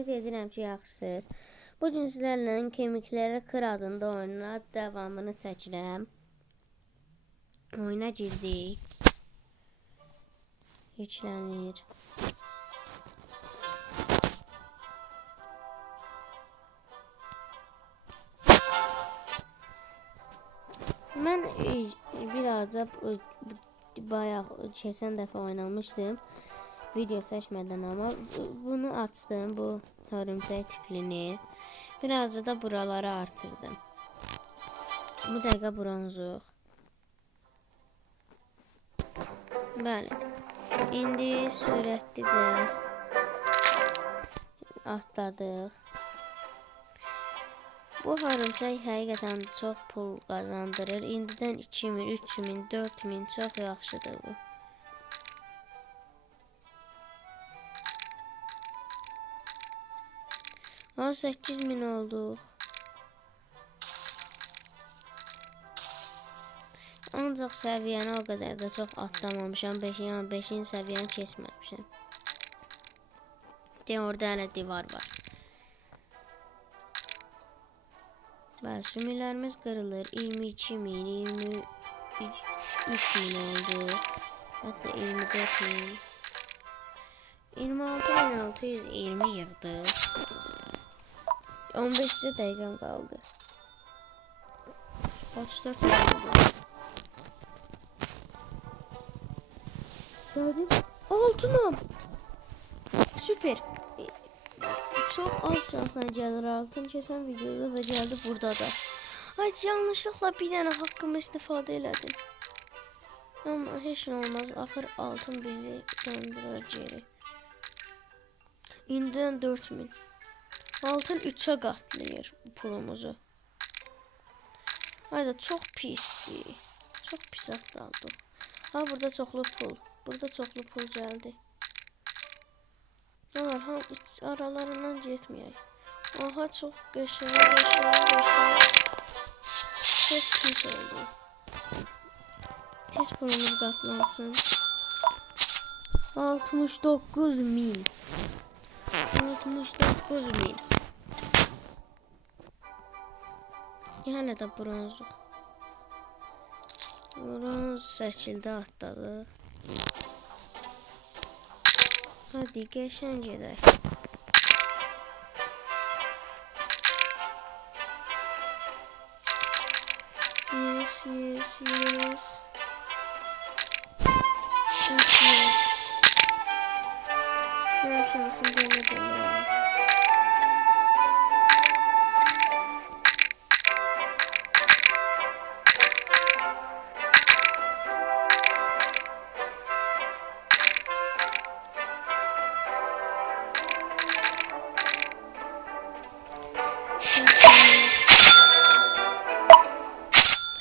Ümid edirəm ki, yaxşısınız. Bugün sizlərlə Kemikləri Kır adında oyununa davamını çəkirəm. Oyuna girdik. Yüklənir. Mən birazcık bayaq keçən dəfə oynamışdım. Video çəkmədən, amma bunu açdım, bu hörümçək tiplini. Birazcık da buraları artırdım. Bu dəqiqə bronzuq. Bəli. İndi sürətlicə atladıq. Bu hörümçək həqiqətən çox pul qazandırır. İndidən 2000, 3000, 4000 çox yaxşıdır bu. 8000 olduq. Ancaq səviyyəni o qədər də çox atlamamışam. 5-ci səviyyəni keçməmişəm. Orada hələ divar var. Bəli, sümüklərimiz qırılır. 22.000, 23.000 oldu. Hətta 24.000. 26.620 yığdıq. 15 dəqiqəm qaldı. 34 oldu. Gördüm. Altınım. Süper. Çok az şansla gəlir altın. Keçən videoda da gəldi, burada da. Ay, yanlışlıqla bir dənə haqqımı istifadə elədim. Amma heç nə olmaz. Axır altın bizi döndürür geri. İndidən 4000. Altın 3'e qatlayır pulumuzu. Ayda çok pisdir. Çok pis atladıq. Ha, burada çoxlu pul. Burada çoxlu pul gəldi. Onlar ham aralarından getməyək. Aha, çox qəşəng. Çox pis oldu. Tez pulumuz qatlansın. 69.000. 69.000. Hələ də bronzuq. Bronz şəkildə atladıq. Hadi qəşəng gedək. Yes. Mənim şansım belə olur.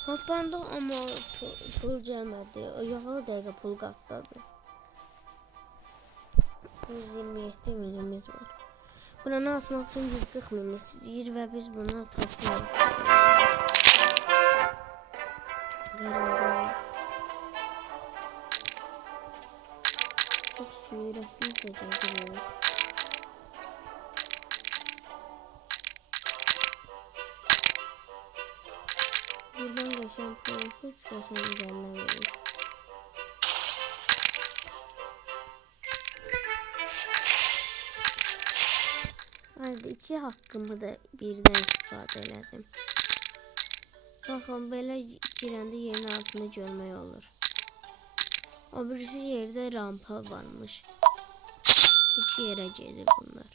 Hoppanda ama pul gəlmədi. Yox, o dəqiqə pul qatladı. 127 minimiz var. Buranı asmaq üçün 140 min istəyir və biz bunu toplayalım. Çok sürətli gedir. Buradan geçen pul hiç geçen gelmemiş. Hadi 2 hakkımı da birden istifadə elədim. Baxın, belə girəndə yerin altını görmək olur. O birisi yerde rampa varmış. Hiç yere gelir bunlar.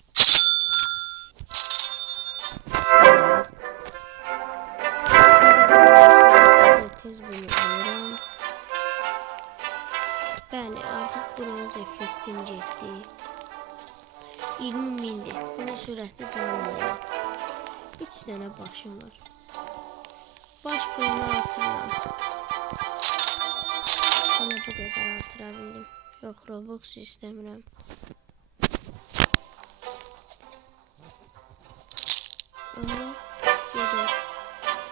Tez bunu alıram. Bəli, artıq bronz effektim getdi. 20 mindir. Bunu sürətli canım olur. 3 dənə başım var. Baş pulunu artırıram. Bunu bu qədər artıra bildim. Yox, Robux istəmirəm. Ama gedir.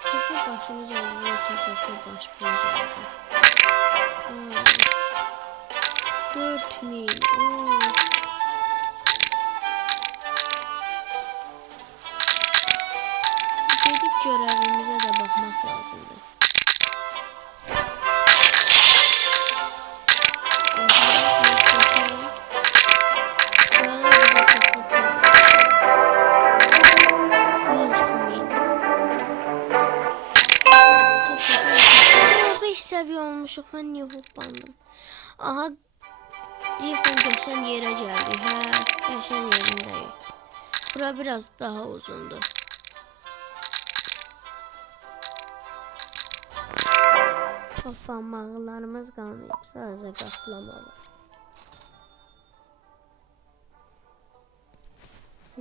Çoxlu başımız olduğu için çoxlu baş pul gəldi. 4000. görevimizə də baxmaq lazımdır. Seviye olmuşuq. Mən niyə hoppandım? Aha, deyəsən qəşən yerə gəldik. Hə, qəşən yerindəyik. Bura biraz daha uzundur. Hoppanmaqlarımız qalmayıb. Sadəcə qatlamalı.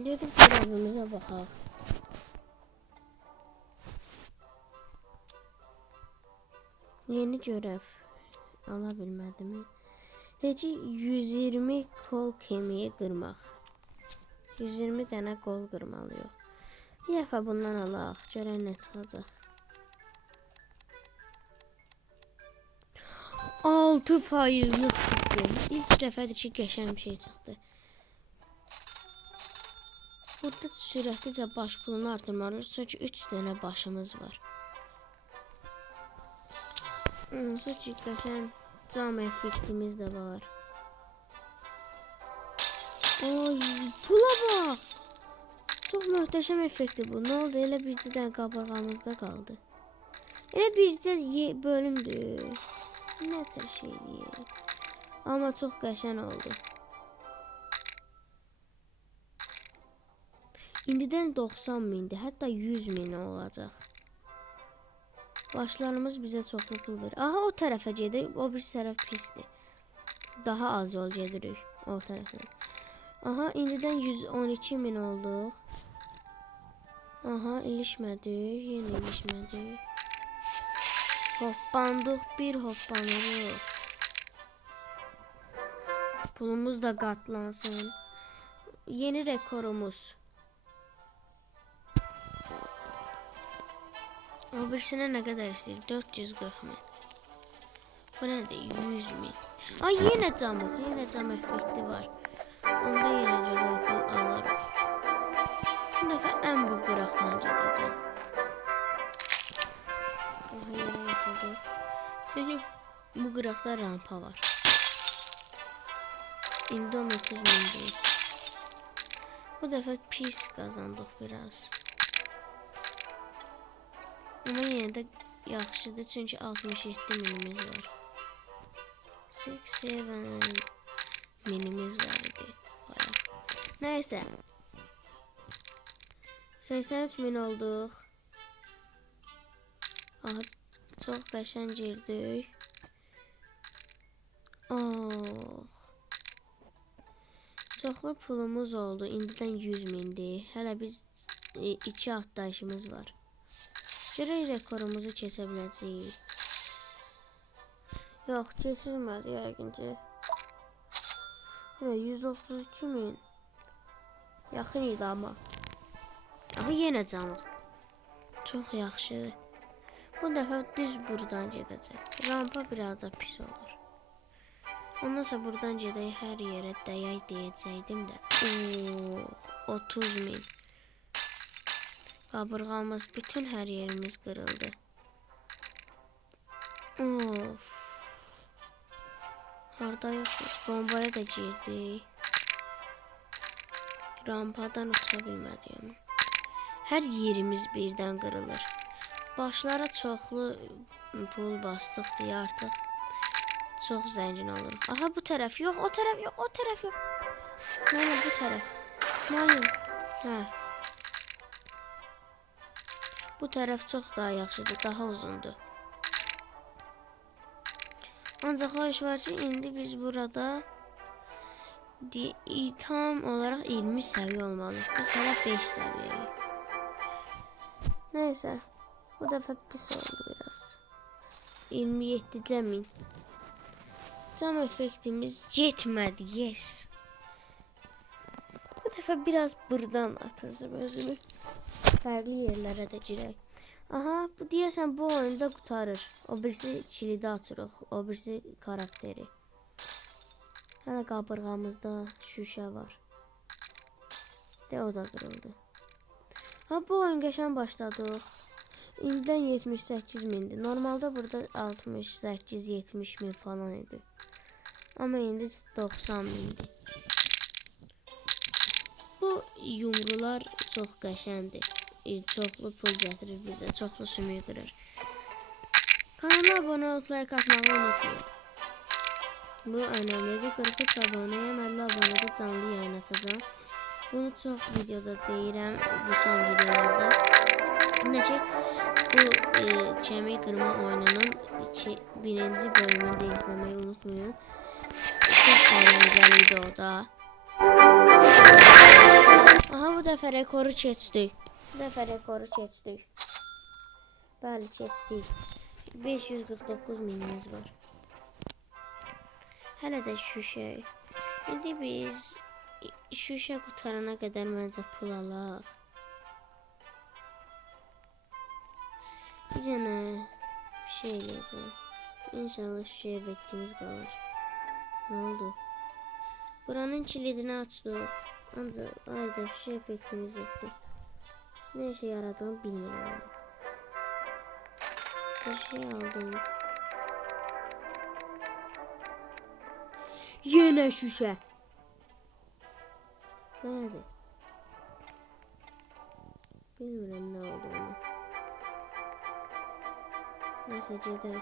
Gedib görevimizə baxaq. Yeni görev ala bilmədim. Necə 120 kol kemiği qırmaq. 120 dənə kol qırmalıyıq. Bir dəfə bundan alaq. Görək nə çıxacaq. 6%'lük çıxdı. İlk dəfədir ki, qəşəng bir şey çıxdı. Burada sürətlicə baş pulunu artırmalıyıq. Çünki 3 dənə başımız var. Çünki qəşəng cam effektimiz də var. Ay, pula bax. Çox möhtəşəm effekti bu. Nə oldu? Elə bircə dənə qabırğamızda qaldı. Elə bircə bölümdür. Nə tər şeydir. Amma çox qəşəng oldu. İndidən 90.000'dir. Hətta 100.000 olacaq. Başlarımız bizə çoxlu pul verir. Aha, o tərəfə gedir. O bir tərəf pisdir. Daha az yol gedirik o tərəfdən. Aha, indidən 112.000 olduq. Aha, ilişmədik. Yenə ilişmədik. Hoppandıq, bir hoppanırıq. Pulumuz da qatlansın. Yeni rekorumuz. O birisine ne kadar istəyir? 440.000. Bu nədir? 100.000. Ay, yenə camıq. Yenə cam effekti var. Onda yenə gözəl pul alarıq. Bu dəfə ən bu qıraqdan gedəcəm. Aha, yerə yaxıldı. Çünki bu qıraqda rampa var. İndi 19.000'dir. Bu dəfə pis qazandıq biraz. Ama yine de yaxşıdır çünkü 67.000'imiz var. 67 minimiz var idi. Neyse. 83.000 olduq. Aha, çox qəşəng girdik. Oh. Çoxlu pulumuz oldu. İndidən 100.000'dir. Hələ biz 2 atlayışımız var. Görək rekorumuzu kəsə biləcəyik. Yox, kesilmədi yəqincə. 132.000. Yaxın idi amma. Aha, yenə camıq. Çox yaxşıdır. Bu dəfə düz buradan gedəcək. Rampa birazcık pis olur. Ondan sonra buradan gedək, hər yerə dəyək deyəcəkdim də. 30.000. Qabırğamız, bütün her yerimiz kırıldı. Of. Harda yoxuz. Bombaya da girdik. Rampadan uça bilmədim. Hər yerimiz birdən qırılır. Başlara çoxlu pul bastıq deyə artıq çox zəngin oluruq. Aha, bu tərəf yox, o tərəf yox, o tərəf yox. Mənim bu tərəf. Mənim. Hə. Bu tərəf çox daha yaxşıdır, daha uzundur. Ancaq o iş var ki, indi biz burada tam olarak 20 səviyyə olmalıyıq. Biz hələ 5 səviyyəyik. Neyse, bu dəfə pis oldu biraz. 27.000. Cam effektimiz getmədi, yes. Bu dəfə biraz buradan atızım özümü. Fərqli yerlərə də girək. Aha, bu deyəsən bu oyunda qutarır. O birisi kilidi açırıq, o birisi karakteri. Hələ qabırğamızda şüşə var. De, o da qırıldı. Ha, bu oyun qəşəng başladıq. İldən 78 mindir. Normalda burada 68-70 min falan idi. Amma indi 90 mindir. Bu yumrular çox qəşəndir. Çoxlu pul gətirir bizə, çoxlu sümük qırır. Kanala abunə olub like atmağı unutmayın. Bu önəmlidir. 43 abunəyəm, 50 abunədə canlı yayın açacağım. Bunu çox videoda deyirəm, bu son videolarda. Necə bu kemik qırma oyununun birinci bölümünü də izləməyi unutmayın. Çox əyləncəliydi o da. Aha, bu dəfə rekoru keçdik. Bəli, keçdik. 549 minimiz var. Hələ də şüşə. İndi biz şüşə qutarana qədər məncə pul alaq. Bir dənə bir şey eləyəcəm. İnşallah şüşə effektimiz qalır. Nə oldu? Buranın kilidini açdıq. Ancaq ayda şüşə effektimiz yoxdur. Ne işe yaradığını bilmiyorum. Bir şey aldım. Yine şüşe. Nerede? Bilmiyorum ne olduğunu. Neyse Jedi.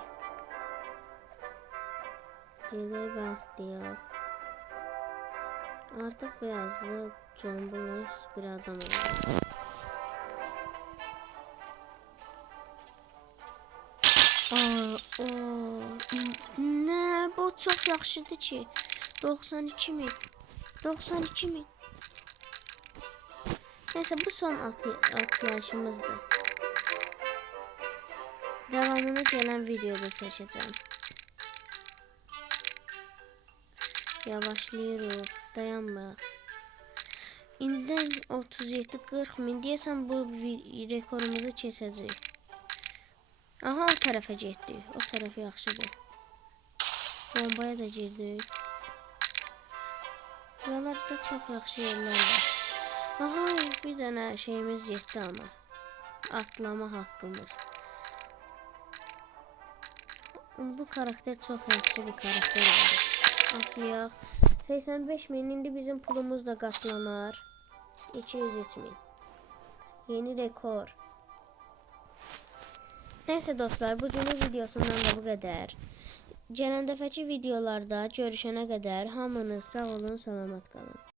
Jedi vakti yok. Artık biraz da John Blaze bir adam oldu. Ne bu çok yaxşıdır ki 92 min. Neyse bu son atlayışımızdır. Devamını gelen videoda çəkəcəm. Yavaşlayırıq, dayanmaq. İndən 37-40 min deyəsən bu rekorumuzu keçəcək. Aha, o tərəfə getdik. O tərəf yaxşıdır. Bombaya da girdik. Buralarda çox yaxşı yerlər var. Aha, bir dənə şeyimiz getdi amma. Atlama haqqımız. Bu karakter çox yaxşı bir karakter oldu. Atlayaq. 85 min, indi bizim pulumuz da qatlanar. 203 min. Yeni rekor. Neyse dostlar, bugünün videosundan da bu qədər. Gələn dəfəki videolarda görüşənə qədər hamınız sağ olun, salamat qalın.